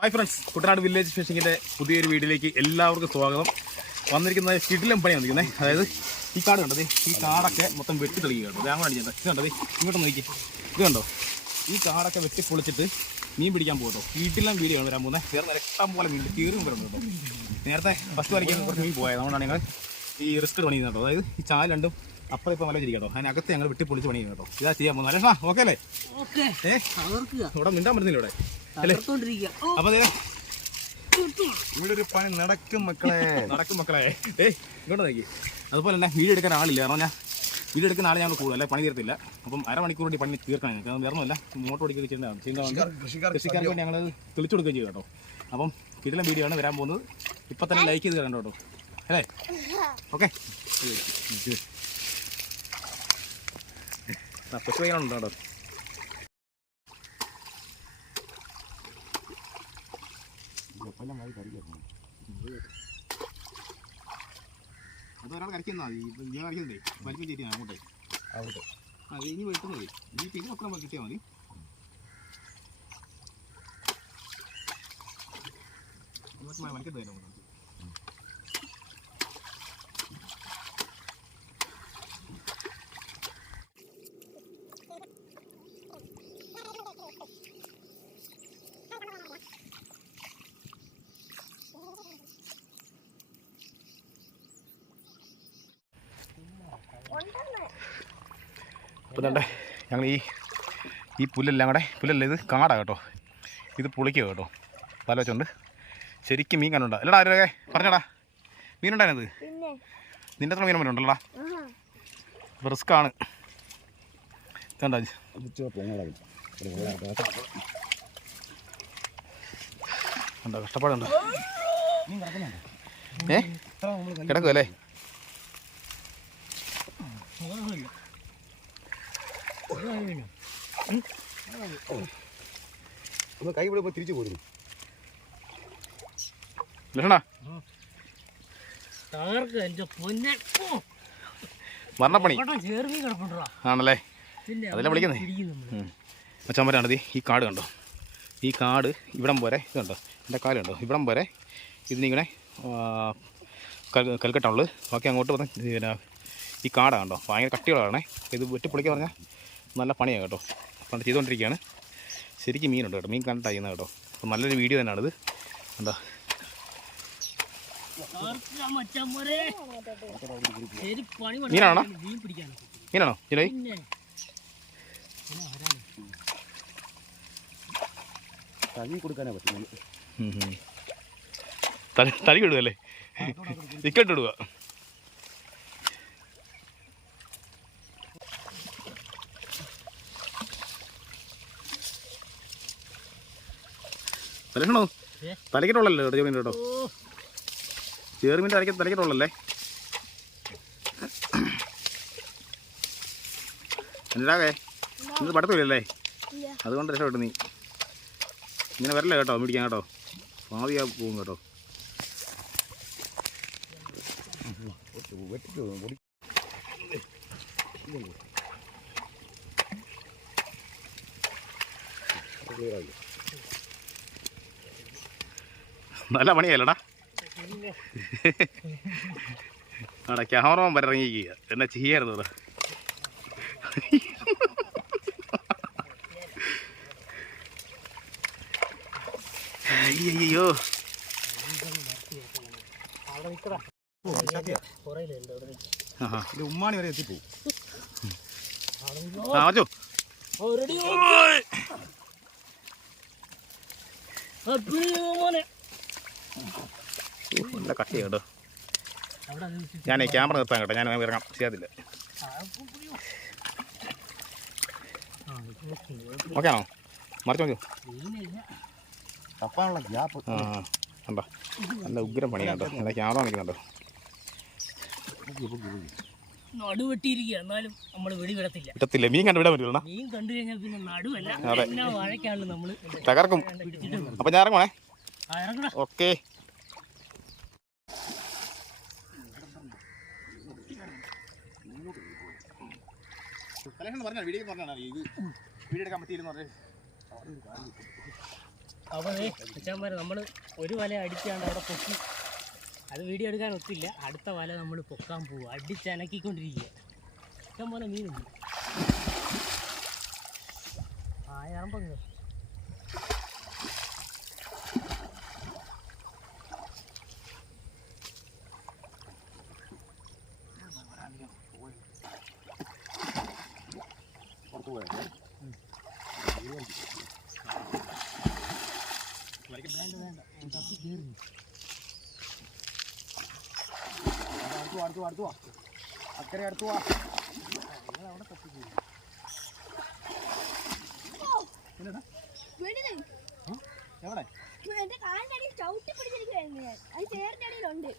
Hi friends Kuttanad village ഫിഷിങ്ങിന്റെ പുതിയൊരു വീഡിയോയിലേക്ക് എല്ലാവർക്കും സ്വാഗതം. വന്നിരിക്കുന്നത് കിടിലം പണി വന്നിരിക്കുന്നത്. അതായത് ഈ കാട് കണ്ടത് ഈ കാടൊക്കെ മൊത്തം വെട്ടി തെളിക്കുക കേട്ടോ ഞാൻ കാണിച്ചത് ഇത് കണ്ടത് ഇങ്ങോട്ട് നോക്കി ഇത് കണ്ടോ? ഈ കാടൊക്കെ വെട്ടി പൊളിച്ചിട്ട് മീൻ പിടിക്കാൻ പോകട്ടോ വീട്ടിലും വീഡിയോ ആണ് വരാൻ പോകുന്നത്. വേറെ ഇഷ്ടം പോലെ മീൻ കീറും വരുന്നുണ്ട് കേട്ടോ. നേരത്തെ ഫസ്റ്റ് വരയ്ക്കാൻ കുറച്ച് മീൻ പോയത് അതുകൊണ്ടാണ് ഞങ്ങൾ ഈ റിസ്ക് പണി ചെയ്യുന്നത് കേട്ടോ. അതായത് ഈ ചാൽ രണ്ടും അപ്പുറം ഇപ്പം നല്ല കേട്ടോ. അതിനകത്ത് ഞങ്ങൾ വെട്ടി പൊളിച്ച് പണി ചെയ്യുന്നത് കേട്ടോ. ഇതാ ചെയ്യാൻ പോകുന്നത്. അല്ലേ ഓക്കെ അല്ലേ? ഏ? ഇവിടെ മിണ്ടാൻ പറ്റുന്നില്ല ഇവിടെ. അല്ലേ? ഇവിടെ ഒരു പണി നടക്കും മക്കളെ. നടക്കും മക്കളെ. ഏയ് ഇങ്ങോട്ട് നോക്കി. അതുപോലെ തന്നെ വീഡിയോ എടുക്കാൻ ആളില്ല. കാരണം ഞാൻ വീഡിയോ എടുക്കുന്ന ആളെ ഞങ്ങൾ കൂടുതൽ പണി തീർത്തില്ല. അപ്പം അരമണിക്കൂർ വേണ്ടി പണി തീർക്കണം. ഞങ്ങൾക്ക് വേറെ വേറൊന്നുമല്ല. മോട്ടോർ ഓടിക്കുക ചെയ്യുന്നതാണ് ചെയ്യുന്നതാണ് കൃഷിക്കാർക്ക് വേണ്ടി ഞങ്ങൾ തെളിച്ചു കൊടുക്കുകയും ചെയ്യും കേട്ടോ. അപ്പം കിടിലം വീഡിയോ ആണ് വരാൻ പോകുന്നത്. ഇപ്പം തന്നെ ലൈക്ക് ചെയ്ത് കണ്ടോ കേട്ടോ. അല്ലേ? ഓക്കെ. പശു വൈകുന്നുണ്ടോ കേട്ടോ അത് ഒരാൾ കളിക്കുന്നതാ ഇപ്പം ഞാൻ കളിക്കുന്നതേ വലിപ്പം ചേരിയാണ് അങ്ങോട്ടേ. അത് ഇനി വെട്ടുന്നത് മതി. ഈ പിന്നെ മൊത്തം കിട്ടിയാൽ മതി. നമുക്ക് തന്നെ ഞങ്ങൾ ഈ ഈ പുല്ലെല്ലാം കൂടെ പുല്ലല്ല ഇത് കാടാ കേട്ടോ. ഇത് പുളിക്കുക കേട്ടോ. തല വെച്ചുണ്ട്. ശരിക്കും മീൻ കണ്ടുണ്ടോ. അല്ലടാ ആരൊക്കെ പറഞ്ഞടാ. മീനുണ്ടായിരുന്നത് നിന്റെ നിന്റെ അത്ര മീനും ഉണ്ടല്ലോടാ അപ്പോൾ റിസ്ക് ആണ്. കണ്ടാ കണ്ടോ കഷ്ടപ്പാടുണ്ട്. ഏ? കിടക്കും അല്ലേ ഒന്ന് കൈ വിടുമ്പോൾ തിരിച്ചു പോരുന്നു. മരണപ്പണി. ആണല്ലേ? അതല്ലേ വിളിക്കുന്നേ. മച്ചാമ്പരാണത് ഈ കാട് കണ്ടോ? ഈ കാട് ഇവിടം പോരെ ഇത് കണ്ടോ? എന്റെ കാൽ കണ്ടോ? ഇവിടം പോരെ ഇതിനിങ്ങനെ ആ, കൽ കൽക്കട്ടുള്ളു ബാക്കി അങ്ങോട്ട് വന്ന് പിന്നെ ഈ കാടാണ് കണ്ടോ? ഭയങ്കര കട്ടികളാണേ ഇത് വെട്ടിപ്പൊളിക്കാൻ പറഞ്ഞാൽ നല്ല പണിയാണ് കേട്ടോ. പണ്ട് ചെയ്തുകൊണ്ടിരിക്കുകയാണ്. ശരിക്കും മീനുണ്ട് കേട്ടോ. മീൻ കണ്ടാ ചെയ്യുന്നത് കേട്ടോ. അപ്പോൾ നല്ലൊരു വീഡിയോ തന്നെയാണിത്. എന്താ മീനാണോ? മീനാണോ? ജിലോയ് പിന്നെ കൊടുക്കാനാ പറ്റുന്നത് തലി ഇടുകയല്ലേ ഇക്കട്ട് തലക്കണോ? തലക്കിട്ടുള്ളല്ലോ കേട്ടോ ചെറുമീൻ കേട്ടോ? ഓ. ചെറുമീൻ തലയ്ക്ക് തലക്കിട്ടുള്ളല്ലേ എന്നിട്ടാകേ ഇന്ന് പഠിത്തമില്ലല്ലേ ഇല്ല. അതുകൊണ്ട് രക്ഷപ്പെട്ടു നീ. ഇങ്ങനെ വരല്ലേ കേട്ടോ മേടിക്കാൻ കേട്ടോ? ഭാവിയാ പോകും കേട്ടോ. ക്ലിയർ പൊടി നല്ല പണിയല്ലടാ. അവിടെ ക്യാമറമാൻ വരെ ഇറങ്ങിക്കുക എന്നെ ചെയ്യായിരുന്നു ഇവിടെ അയ്യോ ഉമ്മാണി വരെ എത്തിപ്പോവും അവിടെ നിൽക്ക്. ആ അജോ ഓ, ready? മോനെ. നല്ല കട്ടി കേട്ടോ ഞാനേ ക്യാമറ നിർത്താൻ കേട്ടോ. ഞാൻ ഇറങ്ങാം. ചെയ്യാതില്ല. ഓക്കെ ആണോ മറിച്ച് നോക്കൂ മീനില്ല. തപ്പാനുള്ള ഗ്യാപ്പ് ആ കണ്ടോ? നല്ല ഉഗ്രം പണിയാണ് കേട്ടോ. നല്ല ക്യാമറ വിടത്തില്ല. കിട്ടത്തില്ല മീൻ കണ്ടുവിടാൻ പറ്റില്ല തകർക്കും. അപ്പൊ ഞാൻ ഇറങ്ങണേ ഓക്കെ. പറഞ്ഞ വീഡിയോ പറഞ്ഞാണ് ഇത്? വീഡിയോ എടുക്കാൻ അച്ഛന്മാരെ നമ്മൾ ഒരു വല അടിച്ചാണ്ട് അവിടെ പൊക്കി. അത് വീഡിയോ എടുക്കാൻ ഒത്തില്ല. അടുത്ത വല നമ്മൾ പൊക്കാൻ പോവുക അടിച്ചനക്കിക്കൊണ്ടിരിക്കുക ഇഷ്ടം പോലെ മീനുണ്ട്. ആ ഇറമ്പങ്ങ് വേണ്ട വേണ്ട തപ്പി കയറി അക്കരെ അടുത്ത് വാ. അക്കരെ എവിടെ? വാ നിങ്ങൾ അടിയിൽ തട്ടി ചെയ്യും ഞാൻ. അത് ചേറിന്റെ അടിയിലുണ്ട്.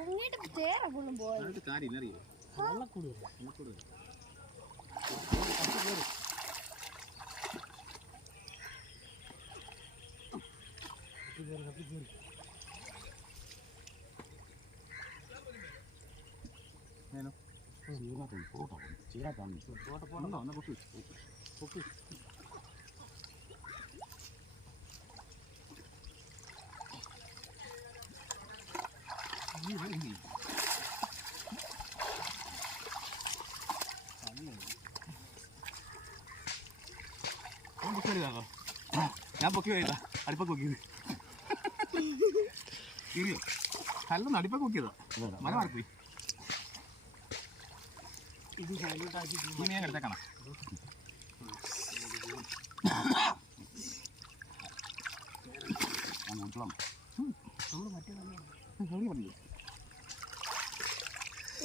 മുങ്ങിട്ട് ചേറ ഫുള്ളും പോയത്. അതിന്റെ ഞാൻ പൊക്കി വരുന്നതാണോ ഞാൻ പൊക്കി വരുന്ന അടിപ്പൊക്കെ പൊക്കിയത്. തിരിയോ നല്ല അടിപ്പൊക്കെ പൊക്കിയതാ. മല മാറിപ്പോയി എടുത്തേക്കണം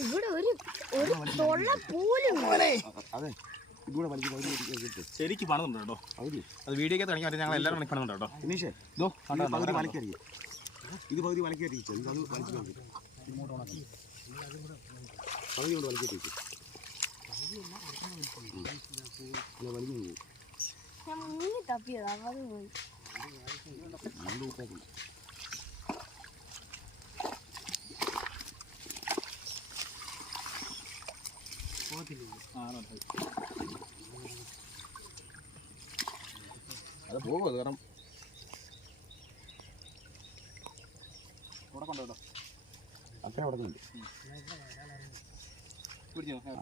ഇവിടെ ഒരു ഒരു തൊള്ള പോലും അതെ. ഇതുകൂടെ വലിച്ച് ശരിക്ക് പണിതുണ്ട് കേട്ടോ. അത് വീഡിയോക്ക് തുടങ്ങി പറ്റും ഞങ്ങൾ എല്ലാവരും പണിക്ക് പണിതുണ്ട് കേട്ടോ. ഫിനിഷേ ഇതോ പകുതി കണ്ടോ, ഇത് പകുതി വലക്കറിയിച്ചു ഇത് അത് വലിച്ചു പകുതി കൊണ്ട് വലിക്കറിയിച്ചു വലിച്ചു പോകും ഞാൻ മുങ്ങി തപ്പിയതാ അത് പോയി. അത് പോകും അത് കാരണം ഇവിടെ കൊണ്ടോ അക്കരെ അവിടെ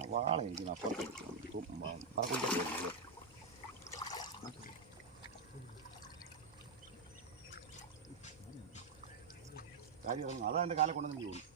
വാള ഇരിക്കുന്നു അതാ എന്റെ കാലം കൊണ്ടുവന്നു തോന്നുന്നു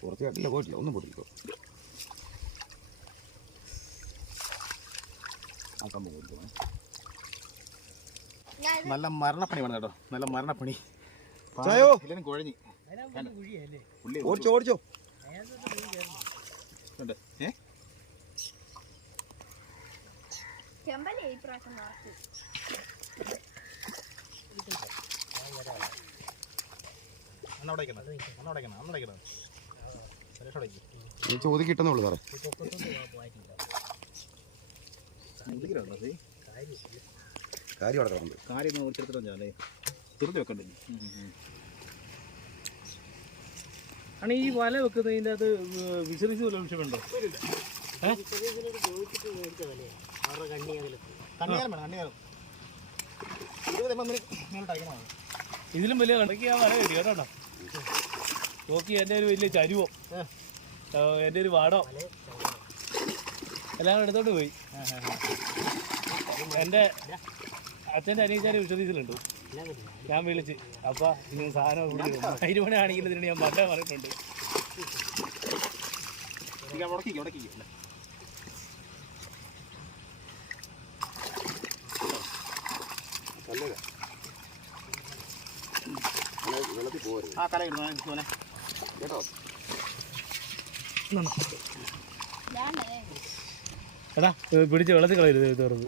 കുറച്ച് കാട്ടില്ല പോയിട്ടില്ല ഒന്നും പോയിട്ടില്ല നല്ല മരണപ്പണി വേണം കേട്ടോ. നല്ല മരണപ്പണി. കുഴഞ്ഞ്. ഓടിച്ചോ. ഓടിച്ചോ ചെമ്പല്ലേ ഈ പ്രാവശ്യം അന്നവിടേക്കണം നീ ചോദ്യം കിട്ടുന്നുള്ളൂ സാറേ. ഈ കാര്യം അവിടെ കിടന്നുണ്ട് കാര്യം ഓടിച്ചെടുത്തിട്ടേ തുറന്നു വെക്കണ്ടേ? ആണ് ഈ വല വെക്കുന്നതിന്റെ അത് വിസറിച്ച് വല്ല വിഷയമുണ്ടോ ഇതിലും വലിയ കണ്ടക്ക് ആ വല കെട്ടി കേട്ടോ. നോക്കി എന്റെ ഒരു വലിയ ചരുവോ. എന്റെ ഒരു വാടോ. എല്ലാം കൂടെ എടുത്തോണ്ട് പോയി. എന്റെ അച്ഛന്റെ അനിയച്ചാരെ വിശ്വസിച്ചിട്ടുണ്ട്. ഞാൻ വിളിച്ച്. അപ്പ ഇങ്ങനെ സാധനം അതിന് മണിയാണെങ്കിൽ ഇതിന് ഞാൻ പണ്ടേ പറഞ്ഞിട്ടുണ്ട്. ആ കല ഇടുന്നു കേട്ടോ. എടാ പിടിച്ച് വെള്ളത്തിൽ കളയരുത് തീർന്നത്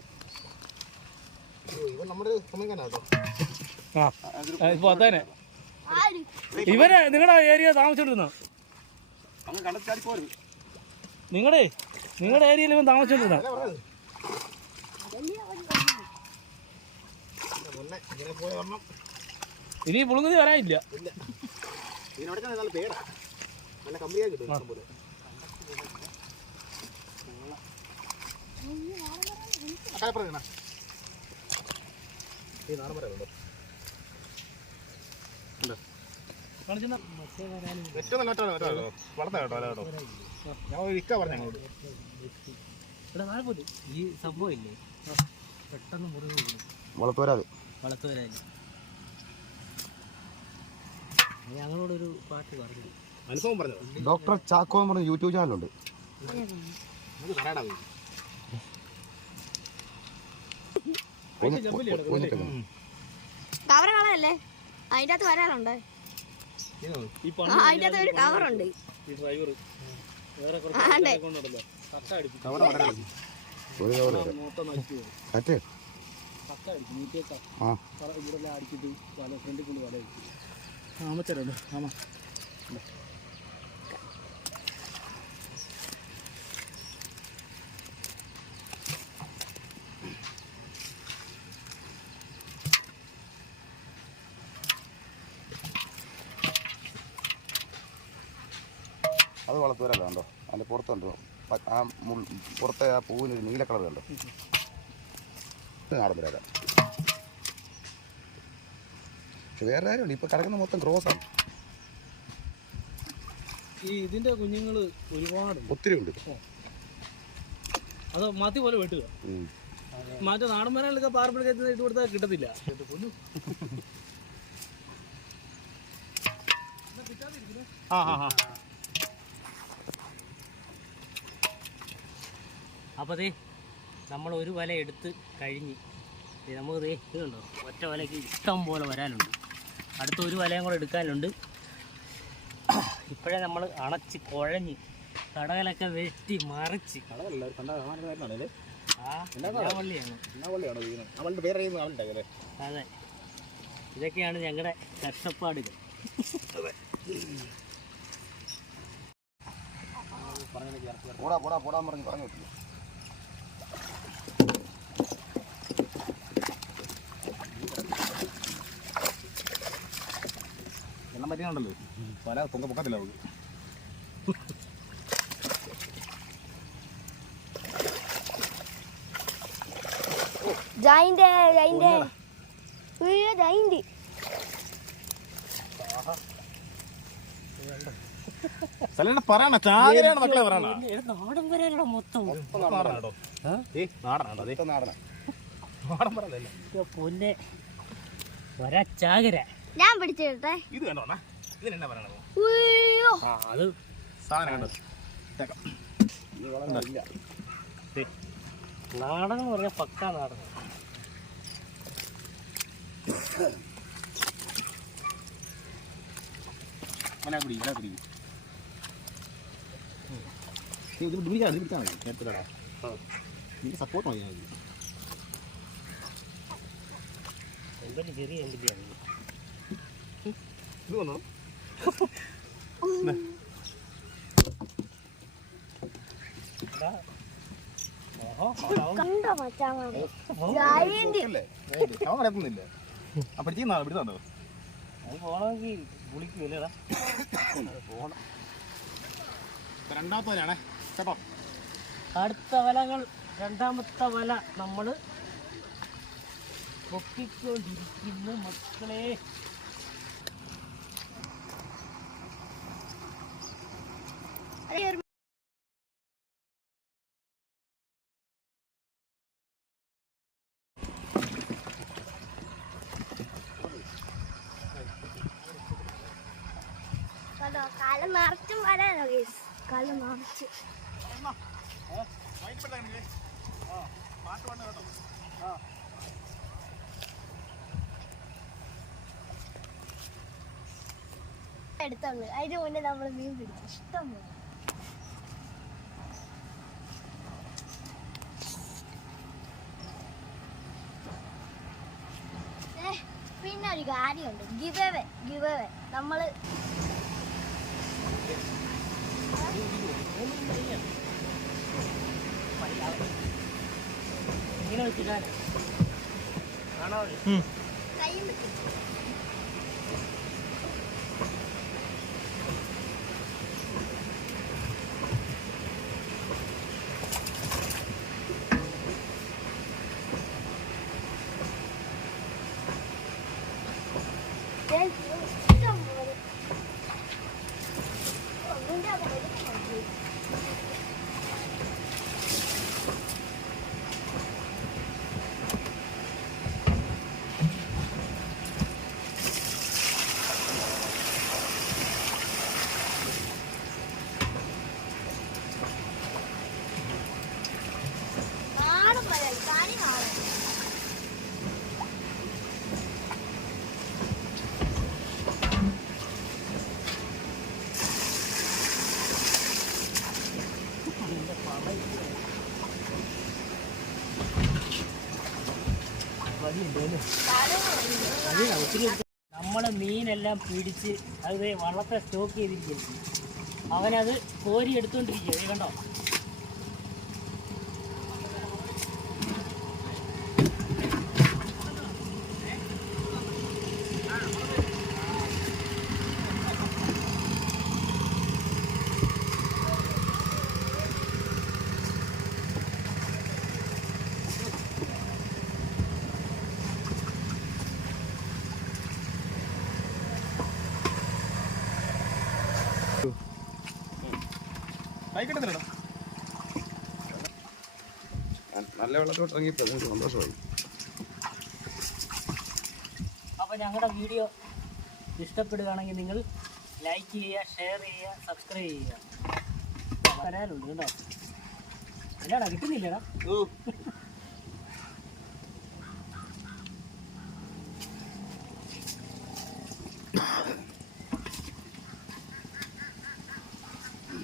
ഇവൻ നമ്മുടെ സമയം ആ അത്തേനെ. ആര്? ഇവർ നിങ്ങളുടെ ഏരിയ താമസിച്ചോണ്ടിരുന്ന? നിങ്ങളുടെ നിങ്ങളുടെ ഏരിയയിൽ ഇവൻ താമസിച്ചോണ്ടിരുന്ന? ഇനി പുളുങ്ങുതി വരാനില്ല. നല്ല പേടാ. നല്ല കിട്ടും ഈ നാടൻ പറയാനുണ്ടോ ഏറ്റവും നല്ല കേട്ടോ കേട്ടോ. വളർത്താ കേട്ടോ അല്ല കേട്ടോ. ഞാൻ ഒരു ഇക്ക പറഞ്ഞു ഞങ്ങളോട് ഈ സംഭവം ഇല്ലേ? പെട്ടെന്ന് മുറിവ്. വളർത്തുവരാതെ. വളർത്തു വരാനില്ല ഞങ്ങളോടൊരു പാട്ട് പറഞ്ഞു. അനുഭവം പറഞ്ഞു? ഡോക്ടർ ചാക്കോ എന്ന് പറഞ്ഞ യൂട്യൂബ് ചാനലുണ്ട്. കവർ കളയല്ലേ? അതിന്റെ അകത്ത് വരാറുണ്ട്? അതിന്റെ അകത്ത് ഒരു കവറുണ്ട് ഈ ഡ്രൈവർ വേറെ കുറച്ച് ആ, ഉണ്ട്. ആൾക്കാരെ കൊണ്ടുണ്ടല്ലോ കക്ക അടിപ്പിക്കും അവിടെ വളരെ ഒരു കവറ് തരാം. മൊത്തം നശിച്ചു പോകും മറ്റേ കക്ക അടിക്കും നീട്ടിയേക്ക ആ. ഇവിടെ അടിച്ചിട്ട് വല ഫ്രണ്ടിൽ കൊണ്ട് വല അടിക്കും ആമച്ചരുണ്ട് ആമ അത് വളർത്തുവരല്ല കണ്ടോ അതിന്റെ പുറത്തുണ്ട് ആ പുറത്തെ ആ പൂവിന് ഒരു നീല കളർ കണ്ടോ നാടൻ വരാം പക്ഷെ വേറെ കാര്യമുണ്ട് ഇപ്പൊ കിടക്കുന്ന മൊത്തം ക്രോസാണ് ഈ ഇതിന്റെ കുഞ്ഞുങ്ങൾ ഒരുപാട് ഒത്തിരി ഉണ്ട്. അത് മതി പോലെ വെട്ടുക. മറ്റേ നാടൻ മരങ്ങളൊക്കെ പാർപ്പിടക്കത്തിന് ഇട്ട് കൊടുത്താൽ കിട്ടത്തില്ല. ആ ആ ആ. അപ്പോൾ ദേ നമ്മൾ ഒരു വല എടുത്ത് കഴിഞ്ഞ് നമുക്ക് ദേ ഇതുണ്ടോ ഒറ്റ വലയ്ക്ക് ഇഷ്ടം പോലെ വരാനുണ്ട്. അടുത്ത ഒരു വലയും കൂടെ എടുക്കാനുണ്ട്. ഇപ്പോഴേ നമ്മൾ അണച്ച് കുഴഞ്ഞ് കടകലൊക്കെ വെട്ടി മറിച്ച്. അതെ. ഇതൊക്കെയാണ് ഞങ്ങളുടെ കഷ്ടപ്പാടുകൾ. പോടാ പോടാ പോടാൻ പറഞ്ഞു പറഞ്ഞു പറ്റിയാണല്ലോ പല പൊങ്ക പൊക്കത്തില്ല അവൾക്ക് സ്ഥലം പറയണ ചാകരയാണ് മക്കളെ പറയണ. നാടൻ വരാനുള്ള മൊത്തം. നാടൻ പൊന്നെ. വരാ ചാകര ഞാൻ പിടിച്ചെടുത്തേ ഇത് കണ്ടോ അണ്ണാ ഇതിനെന്നാ പറയണത്? ആ അത് സാധനം കണ്ടോ? തേക്കാം നാടൻ എന്ന് പറഞ്ഞാൽ പക്ക നാടകം. അങ്ങനെ നീ ഇത് പിടിച്ചാൽ ഇത് പിടിച്ചാൽ മതി. നേരത്തിലടാ നിന്റെ സപ്പോർട്ട് മതി. എന്തൊരു ചെറിയ എന്തിനാണ് ഇത്? വന്നോ കണ്ടോ മച്ചാമാരെ അവൻ കിടക്കുന്നില്ല അത് പോണമെങ്കിൽ രണ്ടാമത്തെ അടുത്ത വലകൾ രണ്ടാമത്തെ വല നമ്മൾ പൊക്കിക്കൊണ്ടിരിക്കുന്നു മക്കളെ. കണ്ടോ കാലം നിറച്ചും വരാനോ ഗൈസ് കാലം നിറച്ച് എടുത്തോണ്ട് അതിന് മുന്നേ നമ്മൾ മീൻ പിടിച്ചു. ഇഷ്ടം പോലെ ദേ, പിന്നെ ഒരു കാര്യമുണ്ട്. ഗിവ് അവേ ഗിവ് അവേ നമ്മൾ ഇങ്ങനെ വെച്ചിട്ടാണ്. കാണാമോ കയ്യും വെച്ച് ദേ, ഇഷ്ടം പോലെ. ഒന്നിന്റെ അകത്ത് ഒരു നാടൻ മലയാളി തനി നാടൻ നമ്മൾ മീനെല്ലാം പിടിച്ച് അത് വെള്ളത്തെ സ്റ്റോക്ക് ചെയ്തിരിക്കുകയായിരുന്നു അവനത് കോരി എടുത്തുകൊണ്ടിരിക്കുകയാണ് കണ്ടോ? നല്ല വെള്ളത്തോട്ട് ഇറങ്ങിയപ്പോൾ എനിക്ക് സന്തോഷമായി. അപ്പോൾ ഞങ്ങളുടെ വീഡിയോ ഇഷ്ടപ്പെടുകയാണെങ്കിൽ നിങ്ങൾ ലൈക്ക് ചെയ്യുക ഷെയർ ചെയ്യുക സബ്സ്ക്രൈബ് ചെയ്യുക. വരാനുണ്ട് കേട്ടോ. അല്ലാടാ കിട്ടുന്നില്ലടാ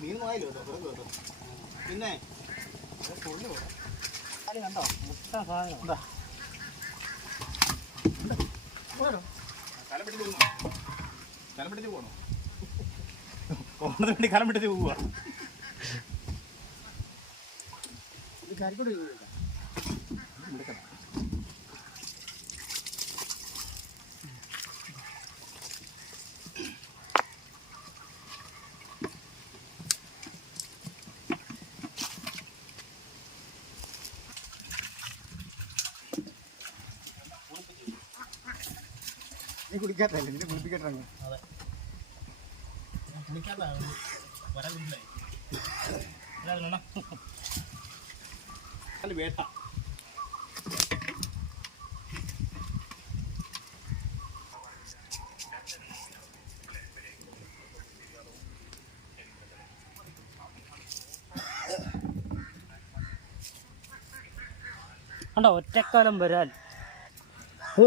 മീൻ വായില്ലോ കേട്ടോ പുറത്ത് കേട്ടോ പിന്നെ അത് കണ്ടോ മുട്ട സാധനം കലം പിടിച്ച് പോകുന്നോ കലം പിടിച്ച് പോകണോ ഓണത്തിന് വേണ്ടി കലം പിടിച്ച് പോവുക ഇത്. കരിക്കൂടെ നീ കുടിക്കാത്തല്ലേ നിന്നെ കുളിപ്പിക്കട്ടെ കുളിക്കാത്ത വേട്ട. കണ്ടോ ഒറ്റക്കാലം വരാൽ ഓ